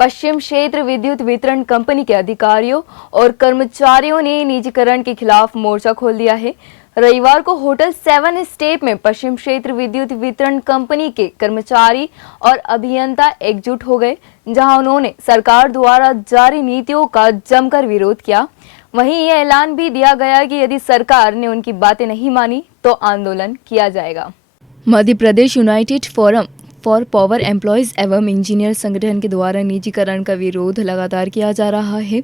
पश्चिम क्षेत्र विद्युत वितरण कंपनी के अधिकारियों और कर्मचारियों ने निजीकरण के खिलाफ मोर्चा खोल दिया है। रविवार को होटल 7 स्टेप में पश्चिम क्षेत्र विद्युत वितरण कंपनी के कर्मचारी और अभियंता एकजुट हो गए, जहां उन्होंने सरकार द्वारा जारी नीतियों का जमकर विरोध किया। वहीं यह ऐलान भी दिया गया कि यदि सरकार ने उनकी बातें नहीं मानी तो आंदोलन किया जाएगा। Madhya Pradesh united forum for power employees एवं इंजीनियर संगठन के द्वारा निजीकरण का विरोध लगातार किया जा रहा है।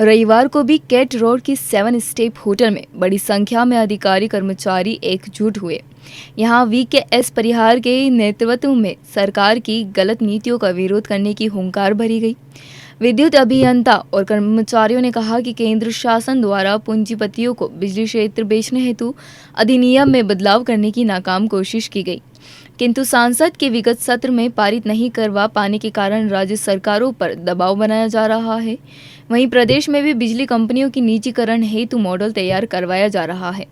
रविवार को भी कैट रोड की 7 स्टेप होटल में बड़ी संख्या में अधिकारी कर्मचारी एकजुट हुए। यहां VKS परिहार के नेतृत्व में सरकार की गलत नीतियों का विरोध करने की हुंकार भरी गई। विद्युत अभियंता और कर्मचारियों ने कहा कि केंद्र शासन द्वारा पूंजीपतियों को बिजली क्षेत्र बेचने हेतु अधिनियम में बदलाव करने की नाकाम कोशिश की गई, किंतु सांसद के विगत सत्र में पारित नहीं करवा पाने के कारण राज्य सरकारों पर दबाव बनाया जा रहा है। वहीं प्रदेश में भी बिजली कंपनियों की निजीकरण हेतु मॉडल तैयार करवाया जा रहा है।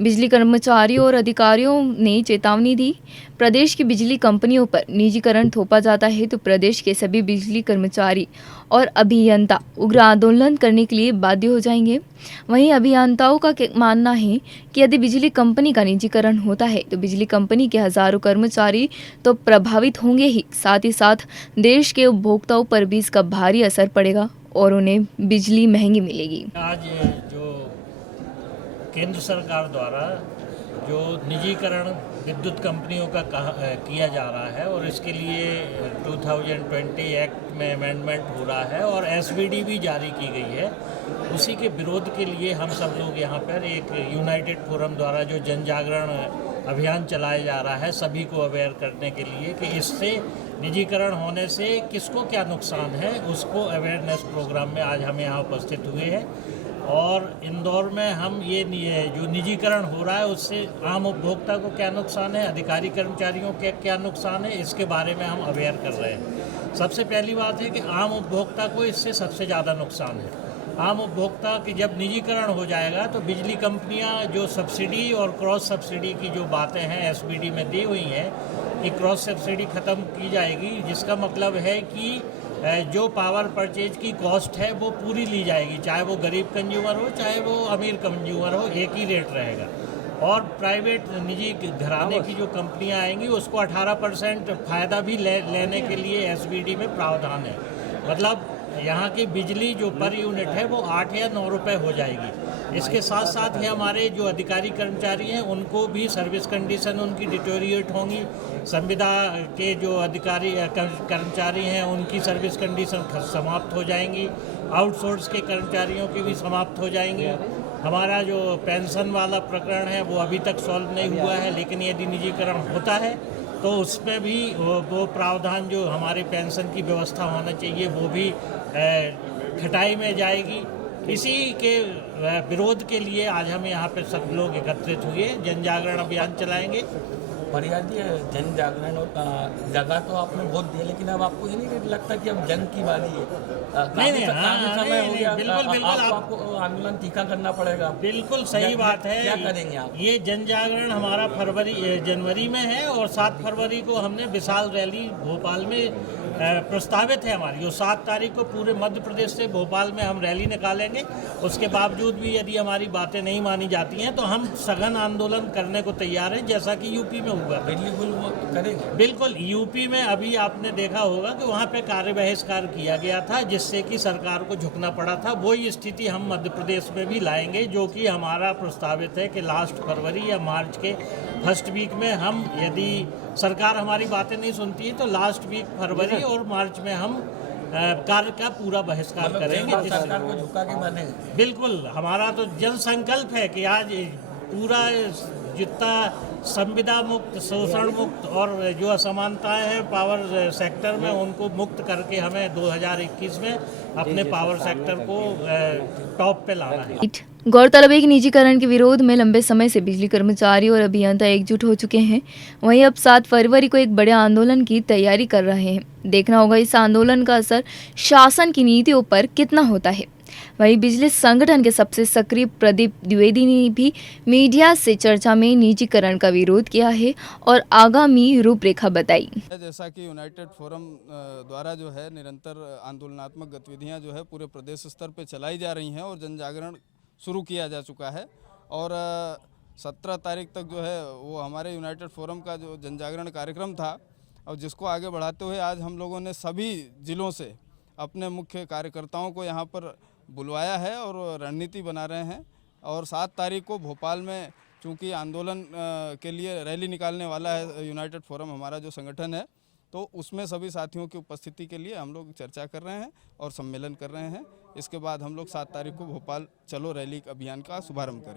बिजली कर्मचारियों और अधिकारियों ने चेतावनी दी, प्रदेश की बिजली कंपनियों पर निजीकरण थोपा जाता है तो प्रदेश के सभी बिजली कर्मचारी और अभियंता उग्र आंदोलन करने के लिए बाध्य हो जाएंगे। वहीं अभियंताओं का मानना है कि यदि बिजली कंपनी का निजीकरण होता है तो बिजली कंपनी के हजारों कर्मचारी तो प्रभावित होंगे ही, साथ ही साथ देश के उपभोक्ताओं पर भी इसका भारी असर पड़ेगा और उन्हें बिजली महंगी मिलेगी। आज जो केंद्र सरकार द्वारा जो निजीकरण विद्युत कंपनियों का किया जा रहा है और इसके लिए 2020 एक्ट में अमेंडमेंट हो रहा है और SVD भी जारी की गई है, उसी के विरोध के लिए हम सब लोग यहाँ पर एक यूनाइटेड फोरम द्वारा जो जन जागरण अभियान चलाया जा रहा है, सभी को अवेयर करने के लिए कि इससे निजीकरण होने से किसको क्या नुकसान है, उसको अवेयरनेस प्रोग्राम में आज हम यहाँ उपस्थित हुए हैं। और इंदौर में हम ये जो निजीकरण हो रहा है उससे आम उपभोक्ता को क्या नुकसान है, अधिकारी कर्मचारियों के क्या नुकसान है, इसके बारे में हम अवेयर कर रहे हैं। सबसे पहली बात है कि आम उपभोक्ता को इससे सबसे ज़्यादा नुकसान है। आम उपभोक्ता की जब निजीकरण हो जाएगा तो बिजली कंपनियां जो सब्सिडी और क्रॉस सब्सिडी की जो बातें हैं SVD में दी हुई हैं कि क्रॉस सब्सिडी ख़त्म की जाएगी, जिसका मतलब है कि जो पावर परचेज की कॉस्ट है वो पूरी ली जाएगी, चाहे वो गरीब कंज्यूमर हो चाहे वो अमीर कंज्यूमर हो, एक ही रेट रहेगा। और प्राइवेट निजी घराने की जो कंपनियां आएंगी उसको 18% फ़ायदा भी लेने के लिए SVD में प्रावधान है। मतलब यहाँ की बिजली जो पर यूनिट है वो 8 या 9 रुपये हो जाएगी। इसके साथ साथ ही हमारे जो अधिकारी कर्मचारी हैं उनको भी सर्विस कंडीशन उनकी डिटोरिएट होंगी। संविदा के जो अधिकारी कर्मचारी हैं उनकी सर्विस कंडीशन समाप्त हो जाएंगी, आउटसोर्स के कर्मचारियों की भी समाप्त हो जाएंगी। हमारा जो पेंशन वाला प्रकरण है वो अभी तक सॉल्व नहीं हुआ है, लेकिन यदि निजीकरण होता है तो उसमें भी वो प्रावधान जो हमारे पेंशन की व्यवस्था होना चाहिए वो भी खटाई में जाएगी। इसी के विरोध के लिए आज हम यहाँ पे सब लोग एकत्रित हुए, जन जागरण अभियान चलाएंगे। फरियाद जी, जन जागरण जगह तो आपने बहुत दिया, लेकिन अब आपको ये नहीं लगता कि अब जंग की बारी है? नहीं, समय हो गया, बिल्कुल आपको आंदोलन तीखा करना पड़ेगा। बिल्कुल सही बात है। क्या करेंगे आप? ये जन जागरण हमारा जनवरी में है और 7 फरवरी को हमने विशाल रैली भोपाल में प्रस्तावित है हमारी, जो 7 तारीख को पूरे मध्य प्रदेश से भोपाल में हम रैली निकालेंगे। उसके बावजूद भी यदि हमारी बातें नहीं मानी जाती हैं तो हम सघन आंदोलन करने को तैयार हैं, जैसा कि यूपी में हुआ। करेंगे बिल्कुल। यूपी में अभी आपने देखा होगा कि वहाँ पे कार्य बहिष्कार किया गया था, जिससे कि सरकार को झुकना पड़ा था। वही स्थिति हम मध्य प्रदेश में भी लाएंगे, जो कि हमारा प्रस्तावित है कि लास्ट फरवरी या मार्च के फर्स्ट वीक में हम, यदि सरकार हमारी बातें नहीं सुनती है तो लास्ट वीक फरवरी और मार्च में हम कार्य का पूरा बहिष्कार करेंगे। सरकार को झुका के बनेंगे। बिल्कुल, हमारा तो जन संकल्प है कि आज पूरा जितना संविदा मुक्त, शोषण मुक्त और जो असमानताएं हैं पावर सेक्टर में उनको मुक्त करके हमें 2021 में अपने पावर सेक्टर को टॉप पे लाना है। गौरतलब है कि निजीकरण के विरोध में लंबे समय से बिजली कर्मचारी और अभियंता एकजुट हो चुके हैं। वहीं अब 7 फरवरी को एक बड़े आंदोलन की तैयारी कर रहे हैं। देखना होगा इस आंदोलन का असर शासन की नीतियों पर कितना होता है। वहीं बिजली संगठन के सबसे सक्रिय प्रदीप द्विवेदी ने भी मीडिया से चर्चा में निजीकरण का विरोध किया है और आगामी रूपरेखा बताई। जैसा कि यूनाइटेड फोरम द्वारा जो है निरंतर आंदोलनात्मक गतिविधियां जो है पूरे प्रदेश स्तर पे चलाई जा रही हैं और जन जागरण शुरू किया जा चुका है और 17 तारीख तक जो है वो हमारे यूनाइटेड फोरम का जो जन जागरण कार्यक्रम था और जिसको आगे बढ़ाते हुए आज हम लोगों ने सभी ज़िलों से अपने मुख्य कार्यकर्ताओं को यहाँ पर बुलवाया है और रणनीति बना रहे हैं और 7 तारीख को भोपाल में चूँकि आंदोलन के लिए रैली निकालने वाला है यूनाइटेड फोरम हमारा जो संगठन है, तो उसमें सभी साथियों की उपस्थिति के लिए हम लोग चर्चा कर रहे हैं और सम्मेलन कर रहे हैं। इसके बाद हम लोग 7 तारीख को भोपाल चलो रैली अभियान का शुभारंभ करेंगे।